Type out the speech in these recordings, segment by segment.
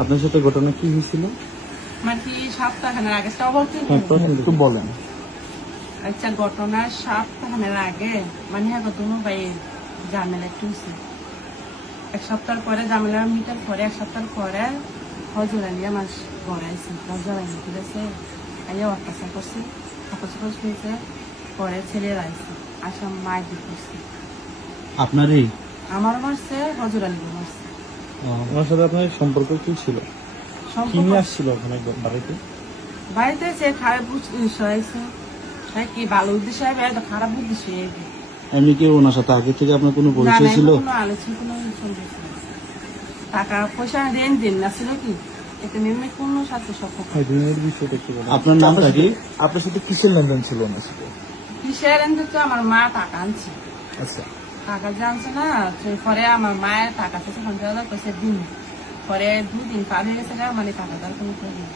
আপনার সাথে ঘটনা কি হয়েছিল? মানে সপ্তাহখানের আগে? হ্যাঁ প্রথম একটু বলেন। আচ্ছা ঘটনার সপ্তাহখানের আগে। মানে দুনো ভাই ঝামেলা একটু এক সপ্তাহ পরে ঝামেলা মিটার পরে এক সপ্তাহ পরে হজুর আমার ঘরে আইসি হজুর আলী ঠিক আছে আইয়া অত্যাচার করছে অত্যাচার শুয়েছে পরে ছেলেরা আইসি আসা মায়ের করছে। আমার মারছে হজুর আলী মারছে। ওনার সাথে আপনার সম্পর্ক কি ছিল? কি নিয়ে আসছিল ওখানে বাড়িতে? বাড়িতে সে খারাপ উদ্দেশ্য হয়েছে হ্যাঁ কি ভালো উদ্দেশ্য হবে? খারাপ উদ্দেশ্য হবে। এমনি কি ওনার সাথে আগে থেকে আপনার কোনো পরিচয় ছিল? কোনো আলোচনা কোনো সম্পর্ক নেই। টাকা পয়সা রেন দিন না ছিল কি? এটা মেমে কোনো সাথে আপনার নামটা কি? আপনার সাথে কিসের লেনদেন ছিল ওনার সাথে? কিসের এনে তো আমার মা টাকা আনছে। আচ্ছা। টাকা জানছে না পরে আমার মায়ের টাকা পঞ্চাশ হাজার পয়সা দিন। পরে দুদিন পার হয়ে গেছে মানে টাকা প্রয়োজন নেই।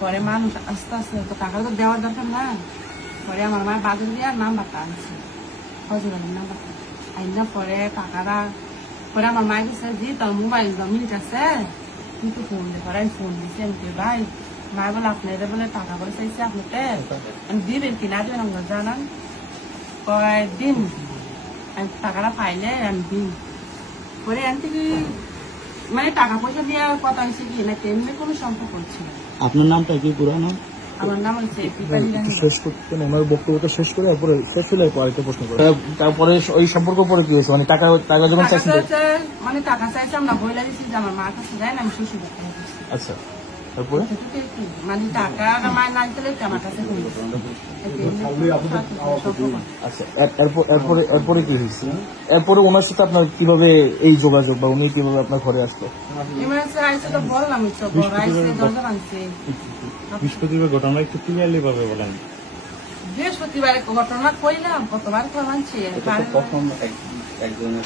পরে মানুষ আস্তে আস্তে, তো টাকা তো দেওয়ার দরকার না। পরে আমার মায়ের বাজার দিয়ে নাম্বারটা আনছে। হজুর আলীর নাম্বারটা। আইনা পরে টাকাটা, পরে আমার মায়ের কাছে, জি, তোর মোবাইল মিনিট আছে। কিন্তু ফোন দিয়ে পরে আমি ফোন দিচ্ছি আমি ভাই মায় বলে আপনাদের বলে টাকা করে চাইছে আপনাকে, আমি দিবেন কিনা দিবেন আমরা জানান। কয়, দিন। টাকাটা পাইলে পরে মানে টাকা পয়সা দেওয়ার কথা হয়েছে কি না তেমনি কোনো সম্পর্ক ছিল না। আপনার নামটা কি পুরো নাম আমার নাম হচ্ছে রানী। শেষ করতেন ওনার বক্তব্যটা শেষ করে তারপরে শেষ হলে আরেকটা প্রশ্ন করে তারপরে ওই সম্পর্ক পরে কি হয়েছে? মানে টাকা টাকা যখন চাইছেন মানে টাকা চাইছে আমরা বইলা দিচ্ছি যে আমার মার কাছে যায় না আমি শ্বশুর আচ্ছা। তারপরে? মানে টাকা না দিলে আমার কাছে। আচ্ছা এরপর এরপরে এরপরে কি হয়েছে? এরপরে ওনার সাথে আপনার কীভাবে এই যোগাযোগ বা উনি কীভাবে আপনার ঘরে আসলো? এমার্জেন্সি আইসে তো বললাম তো বড় আইসে দরজা ভাঙছে। বৃহস্পতিবার ঘটনা একটু ক্লিয়ারলি ভাবে বলেন। বৃহস্পতিবারে ঘটনা কইলাম কতবার কমানছি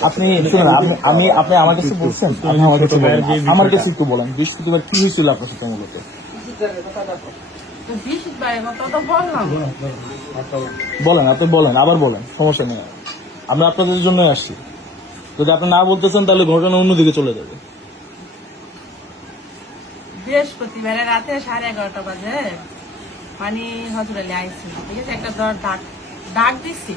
আপনি শুনুন আপনি আমি আপনি আমার কাছে বলছেন আপনি আমার কাছে বলেন আমার কাছে একটু বলেন বৃহস্পতিবার কি হয়েছিল আপনার সাথে মূলত বলেন আপনি বলেন আবার বলেন সমস্যা নেই। আমরা আপনাদের জন্য আসছি। যদি আপনি না বলতেছেন তাহলে ঘটনা অন্যদিকে চলে যাবে। বৃহস্পতিবারে রাতে সাড়ে এগারোটা বাজে। মানে হজর আলী আইসি ঠিক আছে? একটা দর ডাক ডাক দিচ্ছি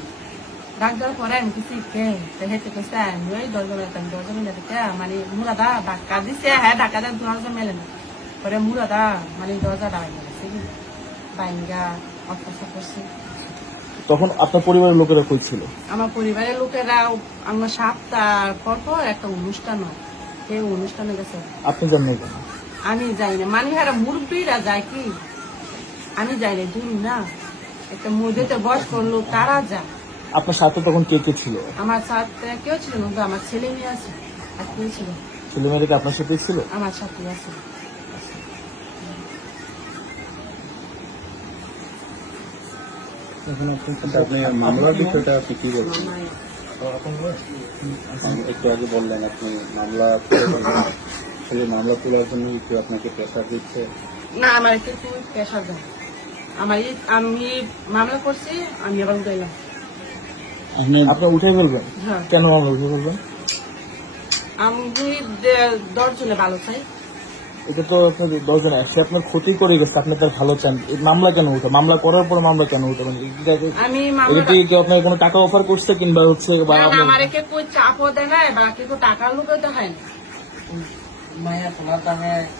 ডাক দেওয়ার পরে আমি কিছু কে তো হেঁটে কইছে আমি ওই দরজা মেলাতাম দরজা মেলাতে মানে মুরাদা ডাক্কা দিছে হ্যাঁ ডাক্কা দেয় দরজা মেলে না পরে মুরাদা মানে দরজা ডাক গেছে কি বাইঙ্গা অত্যাচার করছে তখন আপনার পরিবারের লোকেরা কই ছিল? আমার পরিবারের লোকেরা আমার সপ্তাহ পর পর একটা অনুষ্ঠান হয়। সেই অনুষ্ঠানে গেছে? আপনি জানেন কেন? আমি যাই না। মানে হারা মুরব্বীরা যায় কি? আমি যাই না দূর না। একটা মধ্যে বয়স্ক লোক তারা যায়। আপনার সাথে তখন কে কে ছিল? আমার সাথে কেউ ছিল না তো আমার ছেলে মেয়ে আছে আর কেউ ছিল ছেলে মেয়েরা কি আপনার সাথে ছিল? আমার সাথে আছে। আপনি মামলার বিষয়টা আপনি কি বলছেন? একটু আগে বললেন আপনি মামলা মামলা তোলার জন্য একটু আপনাকে প্রেশার দিচ্ছে? না আমার কিন্তু দেয়। আমার আমি মামলা করছি আমি আবার উঠাইলাম। আপনি আপনি উঠে ফেলবেন? হ্যাঁ। কেন উঠে ফেলবেন? আমি দে- দশজনে ভালো চাই। এটা তো আপনার দশজন একসে আপনার ক্ষতি করে গেছে আপনি তার ভালো চান। মামলা কেন উঠে? মামলা করার পর মামলা কেন উঠে? মানে এটা- আমি এটা মামলা কি আপনার কোনো টাকা অফার করছে কিংবা হচ্ছে বা না, না, আপনার- আমার একে কই চাপও দেয় না বা কেউ টাকার লোকে দেখায় না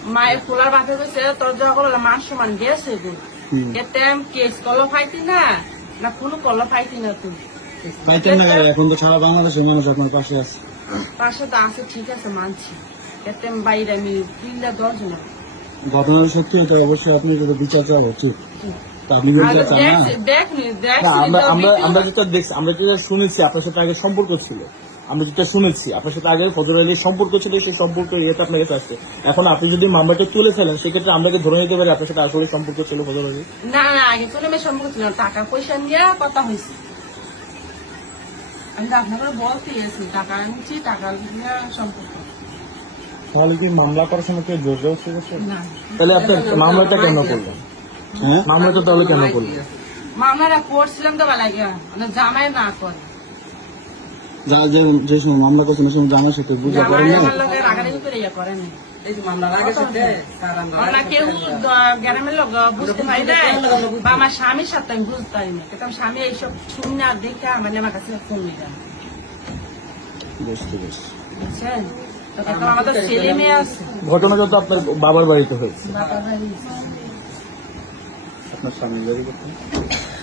মায়ের খোলার বাপে কইছে তোর যখন মান সমান গেছে এতে কেস কল ফাইতি না না কোনো কল ফাইতি না তুই। পাইতেন না? এখন তো সারা বাংলাদেশের মানুষ আপনার পাশে আছে। পাশে তো আছে ঠিক আছে মানছি। এতে বাইরে আমি দিল্লা দশজন ঘটনার সত্যি এটা অবশ্যই আপনি যদি বিচার চাওয়া উচিত আপনি না? দেখছি না, আমরা আমরা আমরা যেটা দেখছি আমরা যেটা শুনেছি আপনার সাথে আগে সম্পর্ক ছিল। আমরা যেটা শুনেছি আপনার সাথে আগে ফজর আলীর সম্পর্ক ছিল সেই সম্পর্ক ইয়েতে আপনার কাছে আসছে। এখন আপনি যদি মামলাটা তুলে ফেলেন সেক্ষেত্রে আমরা কি ধরে নিতে পারি আপনার সাথে আসলে সম্পর্ক ছিল ফজর আলী না না আগে সম্পর্ক ছিল টাকা পয়সা নিয়ে কথা হয়েছে। আমি তো বলতে গেছি টাকা আনছি টাকা সম্পর্ক। তাহলে কি মামলা করার সময় কেউ জোর জবরদস্তি করছে? তাহলে আপনার মামলাটা কেন করলেন? হ্যাঁ? মামলাটা তাহলে কেন করলেন? মামলাটা করছিলাম তো বেলা মানে জামাই না করে। যা সময় মামলা করছেন সময় জানার সাথে বুঝা করেন। না রাগারাগি করে ইয়ে গ্রামের লোক বুঝতে পারি না। বা আমার স্বামীর সাথে আমি বুঝতে পারি না। কিন্তু স্বামী এইসব শুনে আর দেখে মানে আমার কাছে ফোন নিয়ে যান বুঝতে পেরেছি। বুঝছেন? আমাদের ছেলে মেয়ে আছে। ঘটনা যত আপনার বাবার বাড়িতে হয়েছে। আপনার স্বামী বাড়ি করতেন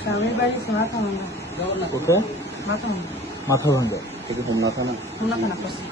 স্বামীর বাড়ি আছে মাথা ভাঙা কোথায়? মাথা ভাঙা ভাঙ্গা এটা হোমনা থানা? করছে